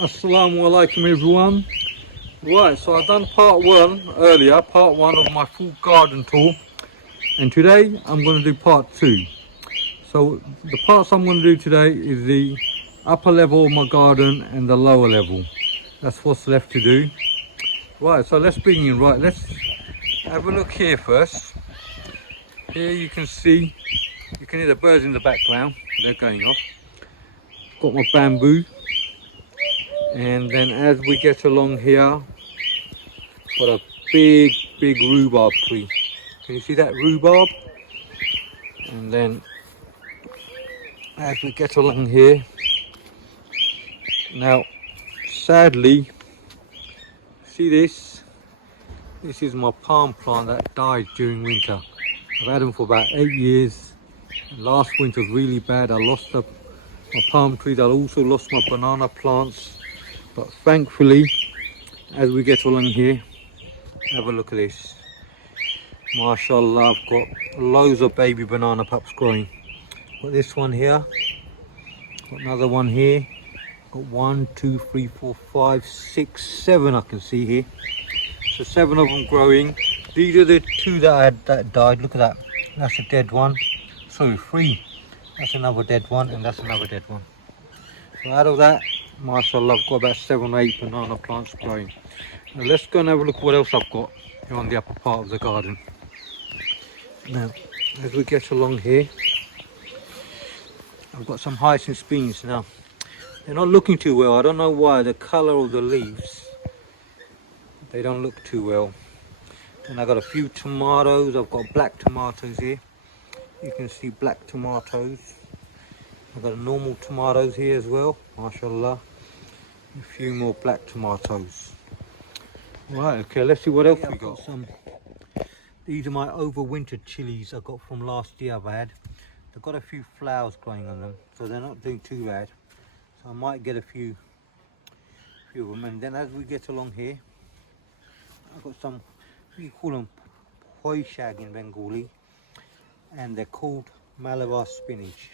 Assalamu alaikum everyone. Right, so I've done part one earlier, part one of my full garden tour, and today I'm going to do part two. So the parts I'm going to do today is the upper level of my garden and the lower level. That's what's left to do. Right, so let's begin. Right, let's have a look here first. Here you can see, you can hear the birds in the background, they're going off. Got my bamboo. And then as we get along here, got a big rhubarb tree. Can you see that rhubarb? And then as we get along here, now sadly, see this? This is my palm plant that died during winter. I've had them for about 8 years. Last winter was really bad. I lost my palm trees. I also lost my banana plants. But thankfully, as we get along here, have a look at this. MashaAllah, I've got loads of baby banana pups growing. Got this one here, got another one here, got 1, 2, 3, 4, 5, 6, 7 I can see here. So 7 of them growing. These are the 2 that died. Look at that. That's a dead one. Sorry, 3. That's another dead one, and that's another dead one. So out of that, MashaAllah, I've got about 7 or 8 banana plants growing. Now let's go and have a look what else I've got here on the upper part of the garden. Now, as we get along here, I've got some hyacinth beans. Now, they're not looking too well. I don't know why. The colour of the leaves, they don't look too well. And I've got a few tomatoes. I've got black tomatoes here. You can see black tomatoes. I've got normal tomatoes here as well, MashaAllah. A few more black tomatoes. Right, okay, let's see what else we got. These are my overwintered chilies I got from last year. They've got a few flowers growing on them, so they're not doing too bad. So I might get a few of them. And then as we get along here, I've got some, we call them poi shag in Bengali, and they're called Malabar spinach.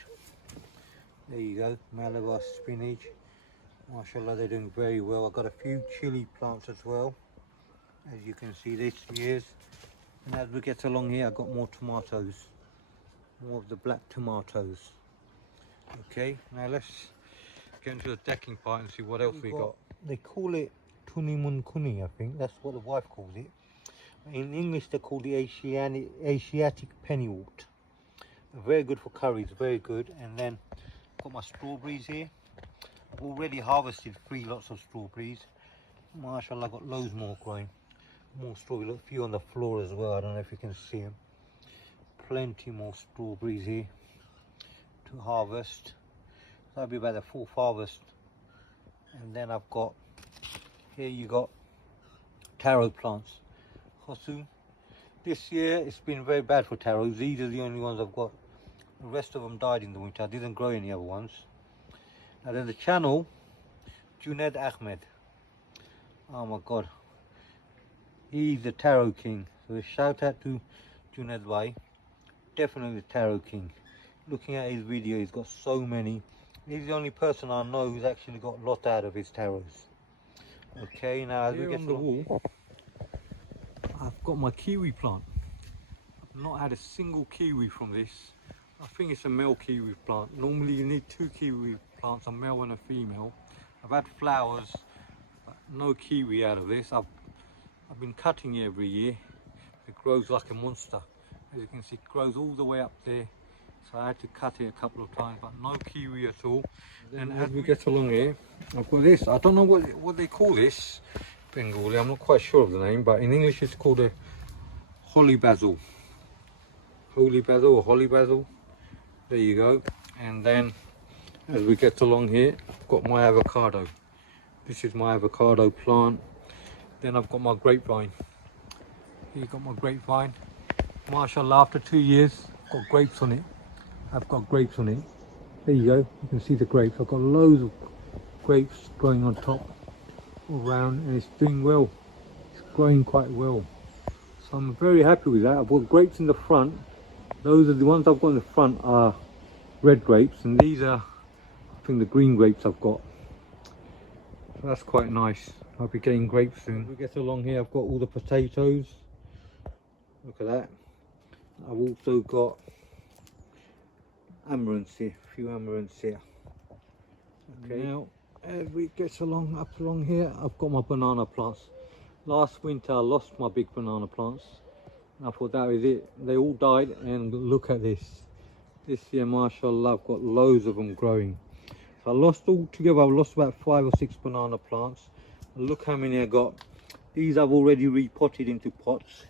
There you go, Malabar spinach. MashaAllah, they're doing very well. I've got a few chili plants as well, as you can see this year's. And as we get along here, I've got more tomatoes, more of the black tomatoes. Okay, now let's get into the decking part and see what else we got. They call it tunimun kuni, I think. That's what the wife calls it. In English, they call the Asiatic pennywort. Very good for curries, very good. And then got my strawberries here. I've already harvested 3 lots of strawberries. MashaAllah, I've got loads more growing. More strawberries, a few on the floor as well. I don't know if you can see them. Plenty more strawberries here to harvest. That'll be about the 4th harvest. And then I've got, here you got taro plants. Hosu. This year it's been very bad for taros. These are the only ones I've got. The rest of them died in the winter. I didn't grow any other ones. Now there's the channel, Junaid Ahmed. Oh my God. He's the taro king. So shout out to Junaid Bhai. Definitely the taro king. Looking at his video, he's got so many. He's the only person I know who's actually got a lot out of his taros. Okay, now as we get on the wall, I've got my kiwi plant. I've not had a single kiwi from this. I think it's a male kiwi plant. Normally you need 2 kiwi plants, a male and a female. I've had flowers, but no kiwi out of this. I've been cutting it every year. It grows like a monster. As you can see, it grows all the way up there. So I had to cut it a couple of times, but no kiwi at all. And as we get along here, I've got this. I don't know what they call this, Bengali. I'm not quite sure of the name, but in English it's called a holy basil. Holy basil or holly basil. There you go. And then as we get along here, I've got my avocado. This is my avocado plant. Then I've got my grapevine. Here you got my grapevine. MashaAllah, after 2 years, I've got grapes on it. I've got grapes on it. There you go. You can see the grapes. I've got loads of grapes growing on top, all around, and it's doing well. It's growing quite well. So I'm very happy with that. I've got grapes in the front. Those are the ones I've got in the front are red grapes, and these are, I think, the green grapes I've got. So that's quite nice. I'll be getting grapes soon. As we get along here, I've got all the potatoes. Look at that. I've also got amaranths here, a few amaranths here. Okay, now as we get along here, I've got my banana plants. Last winter I lost my big banana plants. I thought that was it. They all died, and look at this. This year, mashallah, I've got loads of them growing. So I lost altogether, I've lost about 5 or 6 banana plants. And look how many I got. These I've already repotted into pots.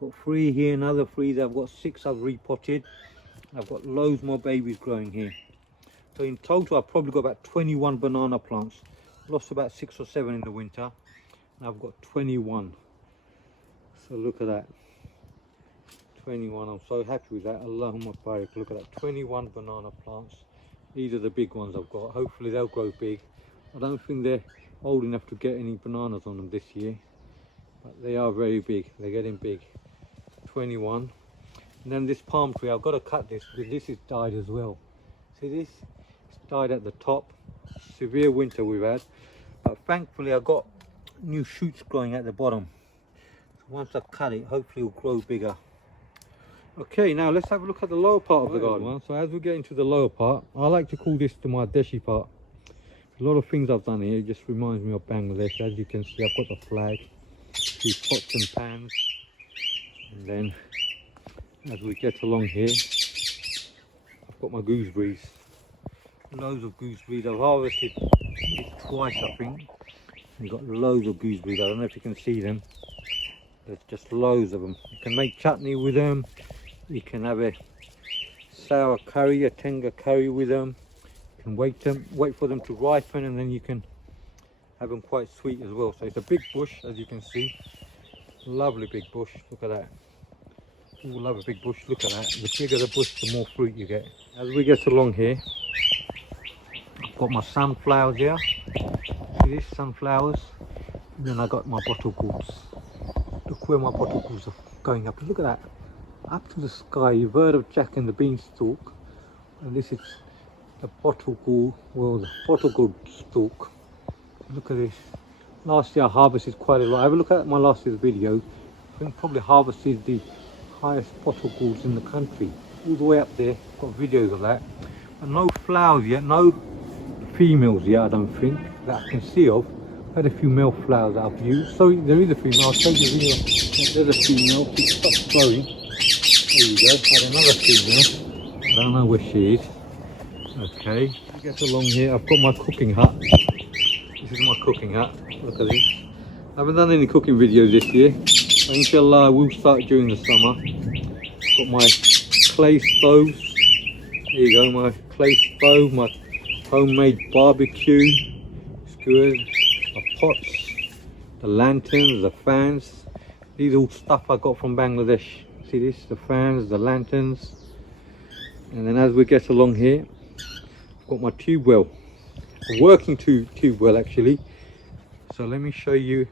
Got 3 here, another 3 there. I've got 6 I've repotted. I've got loads more babies growing here. So in total I've probably got about 21 banana plants. Lost about 6 or 7 in the winter. And I've got 21. So look at that. 21, I'm so happy with that. Allahumma barik. Look at that, 21 banana plants. These are the big ones I've got. Hopefully they'll grow big. I don't think they're old enough to get any bananas on them this year, but they are very big. They're getting big. 21. And then this palm tree, I've got to cut this because this is died as well. See this? It's died at the top. Severe winter we've had, but thankfully I've got new shoots growing at the bottom. So once I cut it, hopefully it'll grow bigger. Okay, now let's have a look at the lower part of the garden. So as we get into the lower part, I like to call this my desi part. A lot of things I've done here, it just reminds me of Bangladesh. As you can see, I've got the flag, these pots and pans. And then as we get along here, I've got my gooseberries. Loads of gooseberries. I've harvested it twice, I think. We've got loads of gooseberries. I don't know if you can see them. There's just loads of them. You can make chutney with them. You can have a sour curry, a tenga curry with them. You can wait for them to ripen, and then you can have them quite sweet as well. So it's a big bush, as you can see. Lovely big bush. Look at that. People love a big bush. Look at that. The bigger the bush, the more fruit you get. As we get along here, I've got my sunflowers here. See this, sunflowers. And then I got my bottle gourds. Look where my bottle gourds are going up. Look at that. Up to the sky. You've heard of Jack and the Beanstalk. And this is the bottle gourd, well, the bottle gourd stalk. Look at this. Last year I harvested quite a lot. Have a look at my last year's video. I think probably harvested the highest bottle gourds in the country. All the way up there. Got videos of that. But no flowers yet. No females yet, I don't think, that I can see of. Had a few male flowers that I've used. So there is a female. I'll show you the video. There's a female. She stopped growing. There you go. Had another female. I don't know where she is. Okay. Get along here. I've got my cooking hut. This is my cooking hut. Look at this. I haven't done any cooking videos this year. But inshallah I will start during the summer. Got my clay stoves. There you go. My clay stove. My homemade barbecue skewers. The pots, the lanterns, the fans. These are all stuff I got from Bangladesh. See this? The fans, the lanterns. And then as we get along here, I've got my tube well. A working tube well actually. So let me show you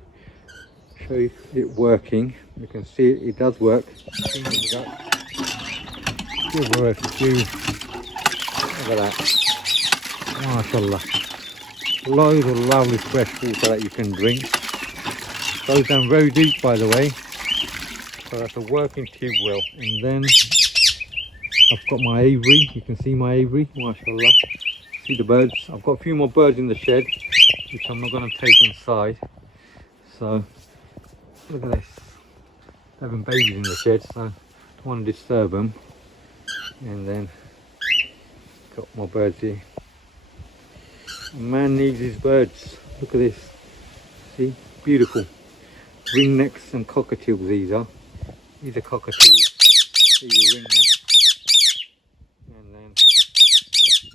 it working. You can see it does work. Good work, too. Look at that. MashaAllah. Loads of lovely fresh water that you can drink. Goes down very deep, by the way. So that's a working tube well. And then I've got my aviary. You can see my aviary, mashallah. See the birds. I've got a few more birds in the shed, which I'm not going to take inside. So look at this. Having babies in the shed, so I don't want to disturb them. And then got more birds here. A man needs his birds. Look at this. See? Beautiful. Ringnecks and cockatiels these are. These are cockatiels. These are ringnecks. And then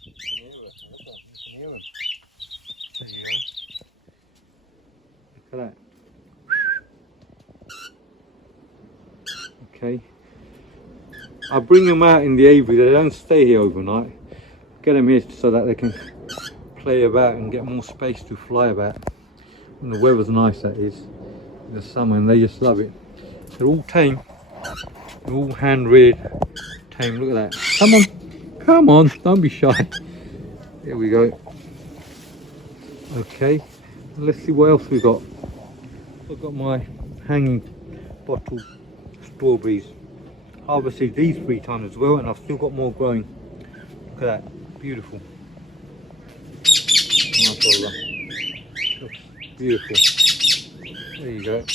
you can hear them. You can hear them. There you go. Look at that. Okay. I bring them out in the aviary. They don't stay here overnight. Get them here so that they can play about and get more space to fly about. And the weather's nice, that is, in the summer, and they just love it. They're all tame. They're all hand-reared tame. Look at that. Come on, come on, don't be shy. Here we go. Okay, Let's see what else we got. I've got my hanging bottled strawberries. Harvested these 3 times as well, and I've still got more growing. Look at that, beautiful. MashaAllah. Looks beautiful. There you go.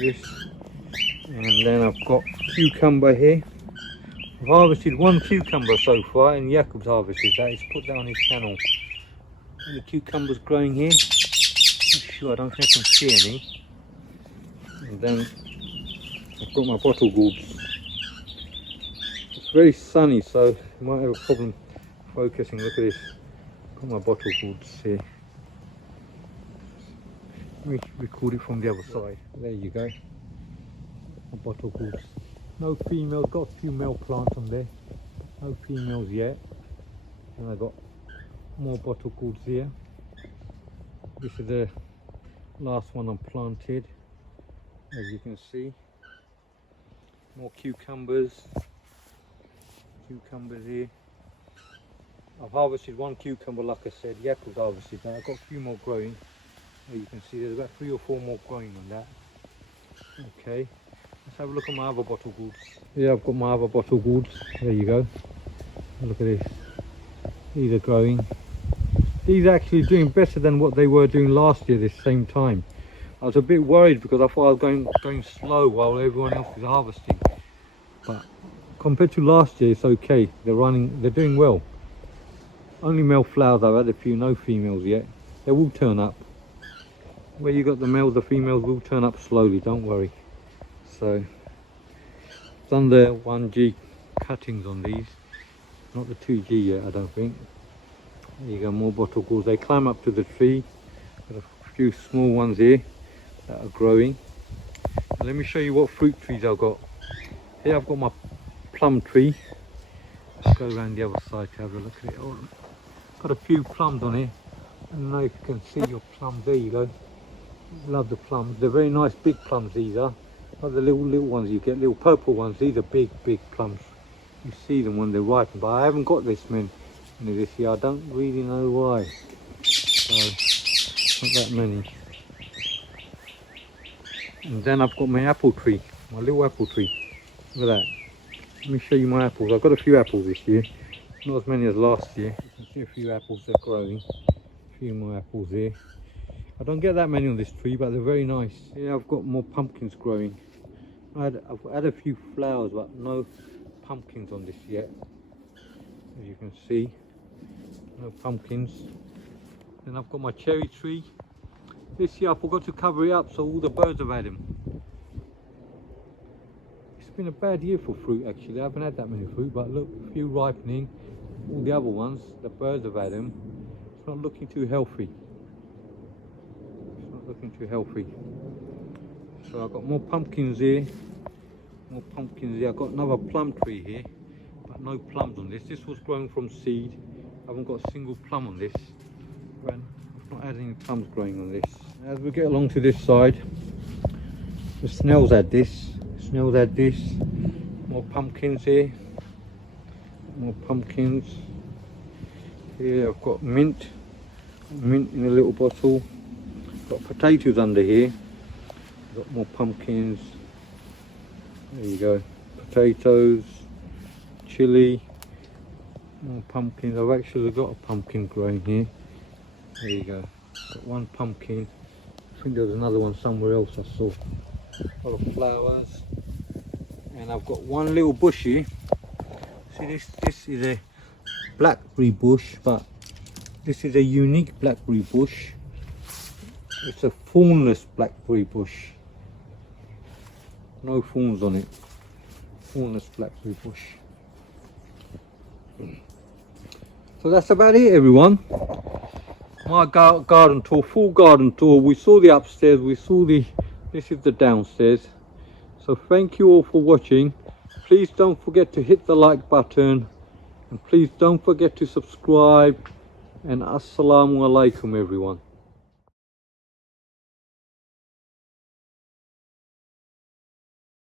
This, and then I've got cucumber here. I've harvested 1 cucumber so far, and Yakub's harvested that. He's put that on his channel. And the cucumber's growing here. Not sure, I don't think I can see any. And then I've got my bottle gourds. It's very sunny, so I might have a problem focusing. Look at this. Got my bottle gourds here. Let me record it from the other side. There you go. My bottle gourds. No females, got a few male plants on there. No females yet. And I've got more bottle gourds here. This is the last one I planted, as you can see. More cucumbers. Cucumbers here. I've harvested 1 cucumber, like I said. Yakub's harvested that. I've got a few more growing. As you can see, there's about 3 or 4 more growing on that. Okay, let's have a look at my other bottle gourds. Yeah, I've got my other bottle gourds. There you go. Look at this. These are growing. These are actually doing better than what they were doing last year this same time. I was a bit worried because I thought I was going slow while everyone else is harvesting. But compared to last year, it's okay. They're doing well. Only male flowers. I've had a few, no females yet. They will turn up. Where you got the males, the females will turn up slowly, don't worry. So, it's under 1G cuttings on these. Not the 2G yet, I don't think. There you go, more bottle gourds. They climb up to the tree. Got a few small ones here that are growing. And let me show you what fruit trees I've got. Here I've got my plum tree. Let's go around the other side to have a look at it. Oh, got a few plums on here. I don't know if you can see your plums. There you go. Love the plums. They're very nice big plums, these are. Not the little ones you get, little purple ones. These are big plums. You see them when they're ripened, but I haven't got this many this year. I don't really know why. So, not that many. And then I've got my apple tree, my little apple tree. Look at that. Let me show you my apples. I've got a few apples this year. Not as many as last year. You can see a few apples, they're growing. A few more apples here. I don't get that many on this tree, but they're very nice. Here I've got more pumpkins growing. I've had a few flowers, but no pumpkins on this yet. As you can see, no pumpkins. Then I've got my cherry tree. This year I forgot to cover it up, so all the birds have had them. It's been a bad year for fruit actually. I haven't had that many fruit, but look, a few ripening. All the other ones, the birds have had them. It's not looking too healthy. Looking too healthy. So I've got more pumpkins here. More pumpkins here. I've got another plum tree here, but no plums on this. This was grown from seed. I haven't got a single plum on this. I've not had any plums growing on this. As we get along to this side, the snails had this. Snails had this. More pumpkins here. More pumpkins. Here I've got mint. Mint in a little bottle. Got potatoes under here. Got more pumpkins. There you go. Potatoes, chili, more pumpkins. I've actually got a pumpkin growing here. There you go. Got 1 pumpkin. I think there was another one somewhere else I saw. A lot of flowers. And I've got 1 little bush here. See, this is a blackberry bush, but this is a unique blackberry bush. It's a thornless blackberry bush. No thorns on it. Thornless blackberry bush. So that's about it, everyone. My garden tour, full garden tour. We saw the upstairs, this is the downstairs. So thank you all for watching. Please don't forget to hit the like button. And please don't forget to subscribe. And assalamu alaikum, everyone.